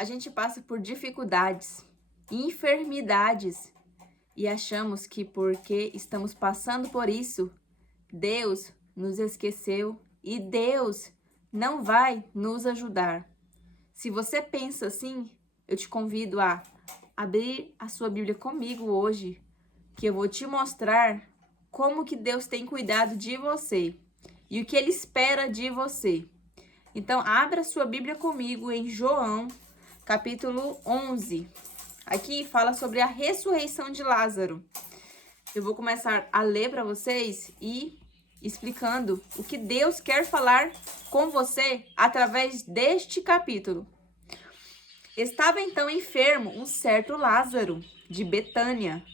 A gente passa por dificuldades, enfermidades e achamos que porque estamos passando por isso, Deus nos esqueceu e Deus não vai nos ajudar. Se você pensa assim, eu te convido a abrir a sua Bíblia comigo hoje, que eu vou te mostrar como que Deus tem cuidado de você e o que Ele espera de você. Então, abra sua Bíblia comigo em João, capítulo 11. Aqui fala sobre a ressurreição de Lázaro. Eu vou começar a ler para vocês e explicando o que Deus quer falar com você através deste capítulo. Estava então enfermo um certo Lázaro, de Betânia,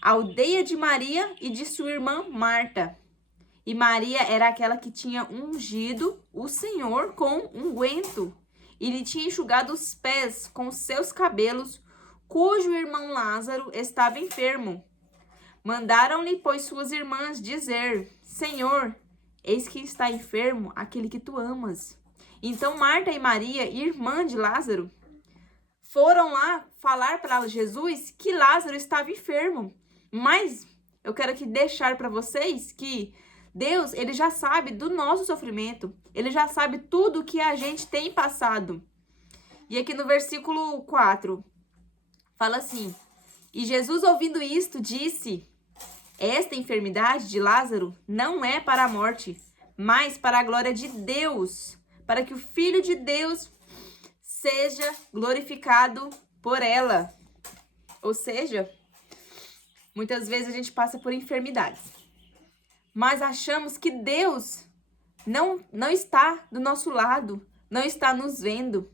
aldeia de Maria e de sua irmã Marta. E Maria era aquela que tinha ungido o Senhor com unguento e lhe tinha enxugado os pés com seus cabelos, cujo irmão Lázaro estava enfermo. Mandaram-lhe, pois, suas irmãs dizer: Senhor, eis que está enfermo aquele que tu amas. Então Marta e Maria, irmã de Lázaro, foram lá falar para Jesus que Lázaro estava enfermo. Mas eu quero aqui deixar para vocês que Deus, ele já sabe do nosso sofrimento. Ele já sabe tudo que a gente tem passado. E aqui no versículo 4, fala assim: E Jesus, ouvindo isto, disse: Esta enfermidade de Lázaro não é para a morte, mas para a glória de Deus, para que o Filho de Deus seja glorificado por ela. Ou seja, muitas vezes a gente passa por enfermidades, mas achamos que Deus não está do nosso lado, não está nos vendo.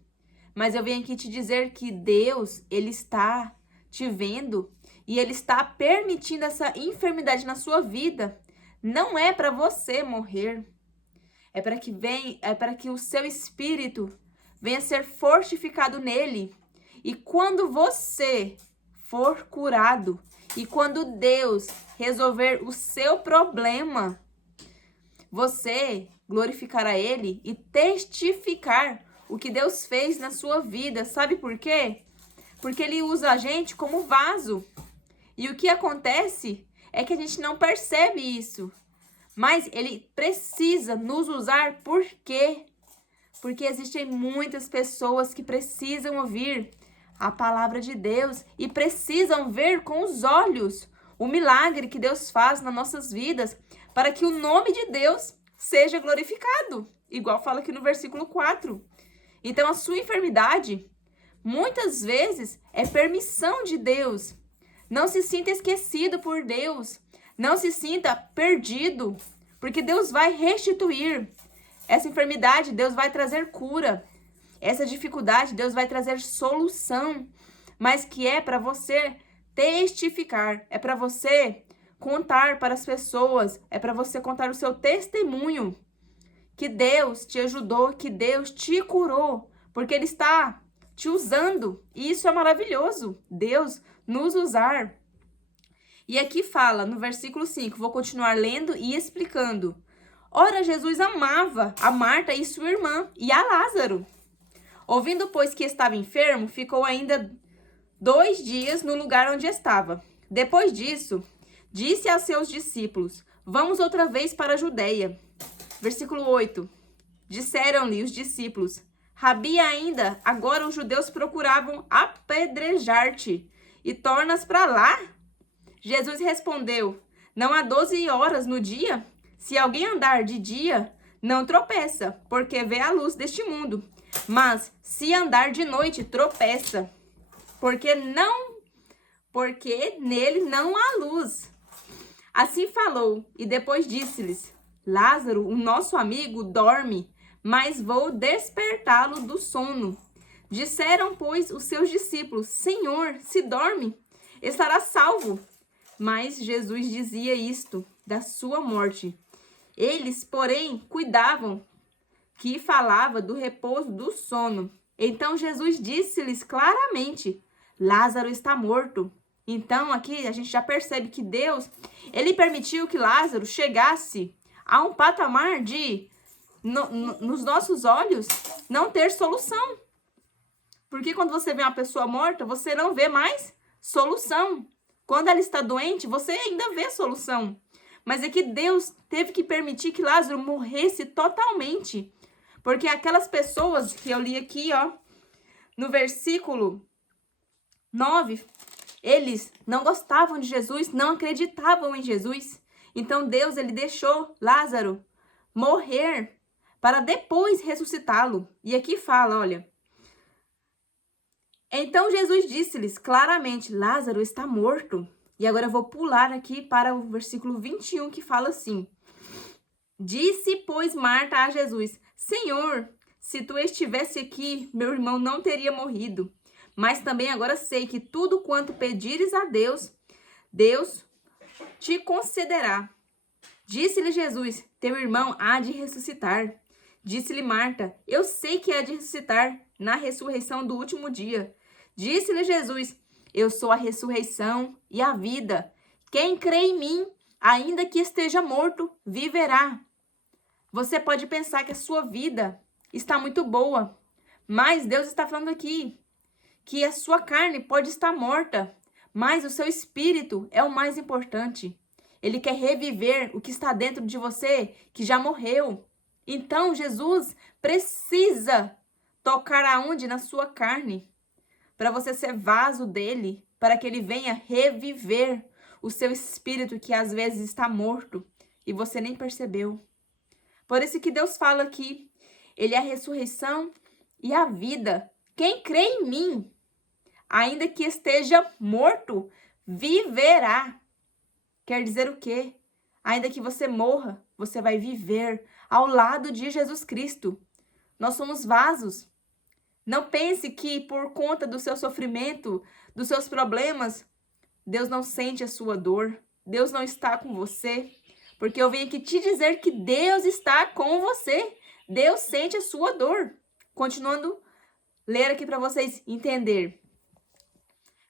Mas eu venho aqui te dizer que Deus, ele está te vendo e ele está permitindo essa enfermidade na sua vida. Não é para você morrer. É para que o seu espírito venha ser fortificado nele. E quando você for curado e quando Deus resolver o seu problema, você glorificará ele e testificar o que Deus fez na sua vida. Sabe por quê? Porque ele usa a gente como vaso. E o que acontece é que a gente não percebe isso. Mas ele precisa nos usar por quê? Porque existem muitas pessoas que precisam ouvir a palavra de Deus e precisam ver com os olhos o milagre que Deus faz nas nossas vidas para que o nome de Deus seja glorificado, igual fala aqui no versículo 4. Então, a sua enfermidade, muitas vezes, é permissão de Deus. Não se sinta esquecido por Deus. Não se sinta perdido, porque Deus vai restituir. Essa enfermidade, Deus vai trazer cura. Essa dificuldade, Deus vai trazer solução. Mas que é para você testificar, é para você contar para as pessoas, é para você contar o seu testemunho, que Deus te ajudou, que Deus te curou, porque Ele está te usando. E isso é maravilhoso, Deus nos usar. E aqui fala, no versículo 5, vou continuar lendo e explicando. Ora, Jesus amava a Marta e sua irmã, e a Lázaro. Ouvindo, pois, que estava enfermo, ficou ainda 2 dias no lugar onde estava. Depois disso, disse aos seus discípulos: Vamos outra vez para a Judeia. Versículo 8. Disseram-lhe os discípulos: Rabi, ainda agora os judeus procuravam apedrejar-te, e tornas para lá? Jesus respondeu: Não há 12 horas no dia? Se alguém andar de dia, não tropeça, porque vê a luz deste mundo. Mas se andar de noite, tropeça, porque nele não há luz. Assim falou, e depois disse-lhes: Lázaro, o nosso amigo, dorme, mas vou despertá-lo do sono. Disseram, pois, os seus discípulos: Senhor, se dorme, estará salvo. Mas Jesus dizia isto da sua morte. Eles, porém, cuidavam que falava do repouso do sono. Então Jesus disse-lhes claramente: Lázaro está morto. Então aqui a gente já percebe que Deus, ele permitiu que Lázaro chegasse a um patamar de, nos nossos olhos, não ter solução. Porque quando você vê uma pessoa morta, você não vê mais solução. Quando ela está doente, você ainda vê solução. Mas é que Deus teve que permitir que Lázaro morresse totalmente. Porque aquelas pessoas que eu li aqui, ó, no versículo 9, eles não gostavam de Jesus, não acreditavam em Jesus. Então Deus, ele deixou Lázaro morrer para depois ressuscitá-lo. E aqui fala, olha: então Jesus disse-lhes claramente: Lázaro está morto. E agora eu vou pular aqui para o versículo 21, que fala assim: disse, pois, Marta a Jesus: Senhor, se tu estivesse aqui, meu irmão não teria morrido. Mas também agora sei que tudo quanto pedires a Deus, Deus te concederá. Disse-lhe Jesus: teu irmão há de ressuscitar. Disse-lhe Marta: eu sei que há de ressuscitar na ressurreição do último dia. Disse-lhe Jesus: eu sou a ressurreição e a vida. Quem crê em mim, ainda que esteja morto, viverá. Você pode pensar que a sua vida está muito boa, mas Deus está falando aqui que a sua carne pode estar morta, mas o seu espírito é o mais importante. Ele quer reviver o que está dentro de você, que já morreu. Então, Jesus precisa tocar aonde? Na sua carne, para você ser vaso dele, para que ele venha reviver o seu espírito que às vezes está morto e você nem percebeu. Por isso que Deus fala aqui, ele é a ressurreição e a vida. Quem crê em mim, ainda que esteja morto, viverá. Quer dizer o quê? Ainda que você morra, você vai viver ao lado de Jesus Cristo. Nós somos vasos. Não pense que por conta do seu sofrimento, dos seus problemas, Deus não sente a sua dor. Deus não está com você. Porque eu vim aqui te dizer que Deus está com você. Deus sente a sua dor. Continuando, ler aqui para vocês entenderem.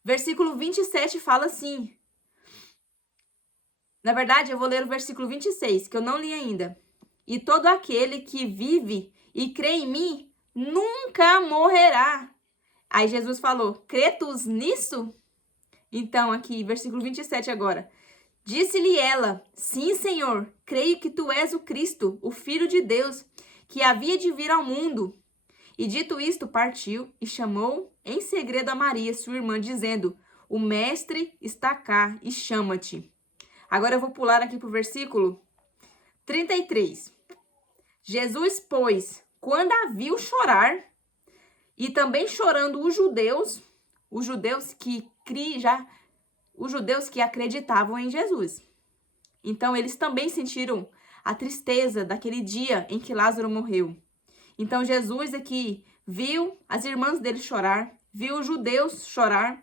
Versículo 27 fala assim. Na verdade, eu vou ler o versículo 26, que eu não li ainda. E todo aquele que vive e crê em mim nunca morrerá. Aí Jesus falou: cretus nisso? Então, aqui, versículo 27 agora. Disse-lhe ela: sim, Senhor, creio que tu és o Cristo, o Filho de Deus, que havia de vir ao mundo. E dito isto, partiu e chamou em segredo a Maria, sua irmã, dizendo: o mestre está cá e chama-te. Agora eu vou pular aqui para o versículo 33. Jesus, pois, quando a viu chorar, e também chorando os judeus que acreditavam em Jesus. Então, eles também sentiram a tristeza daquele dia em que Lázaro morreu. Então, Jesus aqui viu as irmãs dele chorar, viu os judeus chorar,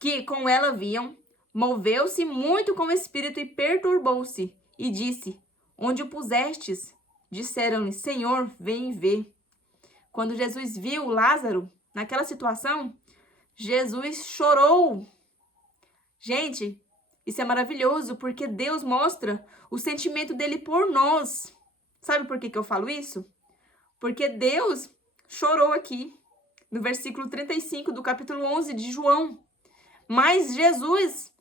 que com ela viam, moveu-se muito com o espírito e perturbou-se, e disse: onde o pusestes? Disseram-lhe: Senhor, vem e vê. Quando Jesus viu Lázaro naquela situação, Jesus chorou. Gente, isso é maravilhoso, porque Deus mostra o sentimento dele por nós. Sabe por que eu falo isso? Porque Deus chorou aqui, no versículo 35 do capítulo 11 de João. Mas Jesus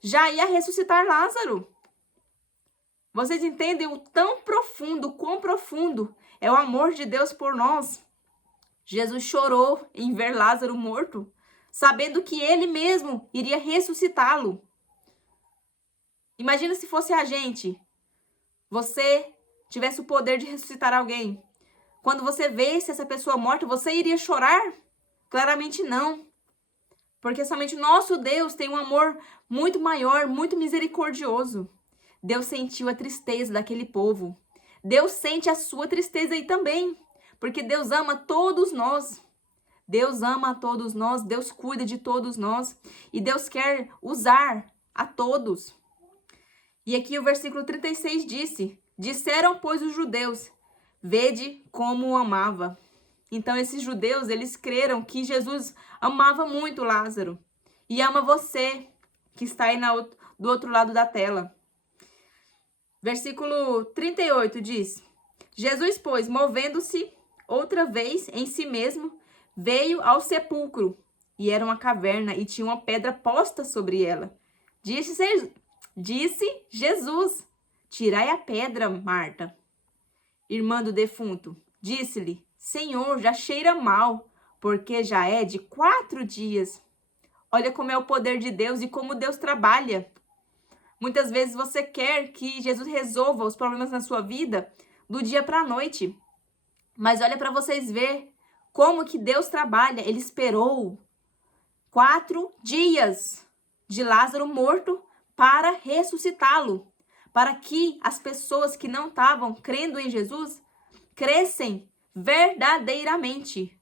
já ia ressuscitar Lázaro. Vocês entendem o tão profundo, quão profundo é o amor de Deus por nós? Jesus chorou em ver Lázaro morto, sabendo que ele mesmo iria ressuscitá-lo. Imagina se fosse a gente. Você tivesse o poder de ressuscitar alguém. Quando você visse essa pessoa morta, você iria chorar? Claramente não. Porque somente o nosso Deus tem um amor muito maior, muito misericordioso. Deus sentiu a tristeza daquele povo. Deus sente a sua tristeza aí também. Porque Deus ama todos nós. Deus ama a todos nós. Deus cuida de todos nós. E Deus quer usar a todos. E aqui o versículo 36 disse: disseram, pois, os judeus: vede como o amava. Então, esses judeus, eles creram que Jesus amava muito Lázaro. E ama você, que está aí do outro lado da tela. Versículo 38 diz: Jesus, pois, movendo-se outra vez em si mesmo, veio ao sepulcro, e era uma caverna, e tinha uma pedra posta sobre ela. Disse Jesus, tirai a pedra, Marta, irmã do defunto. Disse-lhe, Senhor, já cheira mal, porque já é de 4 dias. Olha como é o poder de Deus e como Deus trabalha. Muitas vezes você quer que Jesus resolva os problemas na sua vida do dia para a noite. Mas olha para vocês ver como que Deus trabalha. Ele esperou 4 dias de Lázaro morto para ressuscitá-lo. Para que as pessoas que não estavam crendo em Jesus crescem verdadeiramente.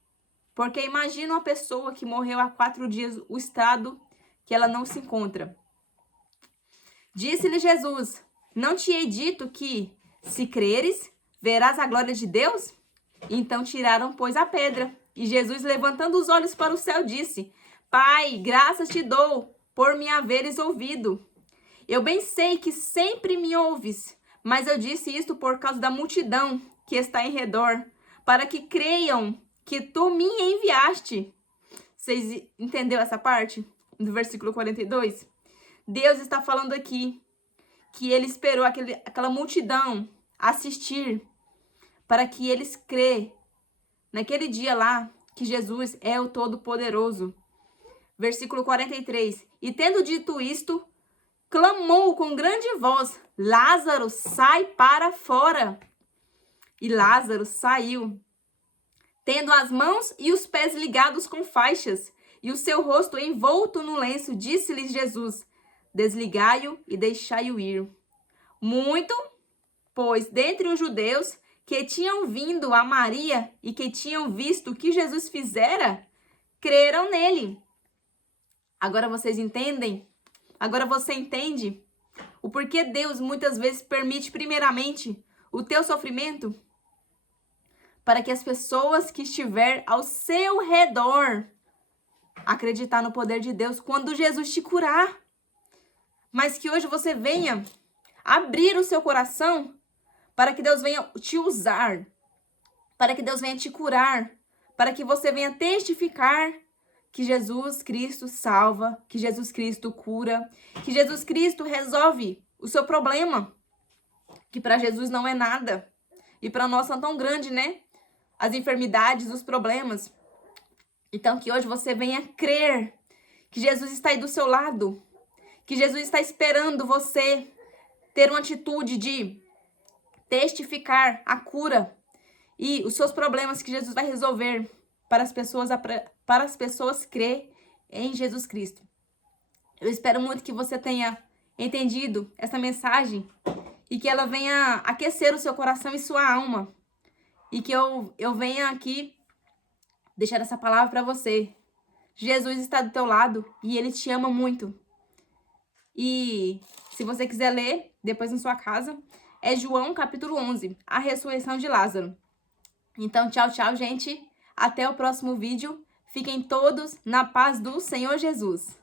Porque imagina uma pessoa que morreu há 4 dias, o estado que ela não se encontra. Disse-lhe Jesus, não te hei dito que, se creres, verás a glória de Deus? Então tiraram, pois, a pedra. E Jesus, levantando os olhos para o céu, disse, Pai, graças te dou por me haveres ouvido. Eu bem sei que sempre me ouves, mas eu disse isto por causa da multidão que está em redor, para que creiam que tu me enviaste. Vocês entenderam essa parte? Do versículo 42? Deus está falando aqui que ele esperou aquela multidão assistir para que eles crêem naquele dia lá que Jesus é o Todo-Poderoso. Versículo 43. E tendo dito isto, clamou com grande voz, Lázaro, sai para fora. E Lázaro saiu, tendo as mãos e os pés ligados com faixas, e o seu rosto envolto no lenço, disse-lhes Jesus, desligai-o e deixai-o ir. Muito, pois, dentre os judeus que tinham vindo a Maria e que tinham visto o que Jesus fizera, creram nele. Agora vocês entendem? Agora você entende o porquê Deus muitas vezes permite primeiramente o teu sofrimento? Para que as pessoas que estiver ao seu redor acreditar no poder de Deus quando Jesus te curar. Mas que hoje você venha abrir o seu coração para que Deus venha te usar, para que Deus venha te curar, para que você venha testificar que Jesus Cristo salva, que Jesus Cristo cura, que Jesus Cristo resolve o seu problema, que para Jesus não é nada e para nós são tão grande, né? As enfermidades, os problemas. Então que hoje você venha crer que Jesus está aí do seu lado, que Jesus está esperando você ter uma atitude de testificar a cura e os seus problemas que Jesus vai resolver para as pessoas crer em Jesus Cristo. Eu espero muito que você tenha entendido essa mensagem e que ela venha aquecer o seu coração e sua alma. E que eu venha aqui deixar essa palavra para você. Jesus está do teu lado e ele te ama muito. E se você quiser ler depois na sua casa, é João capítulo 11, a ressurreição de Lázaro. Então, tchau, tchau, gente. Até o próximo vídeo. Fiquem todos na paz do Senhor Jesus.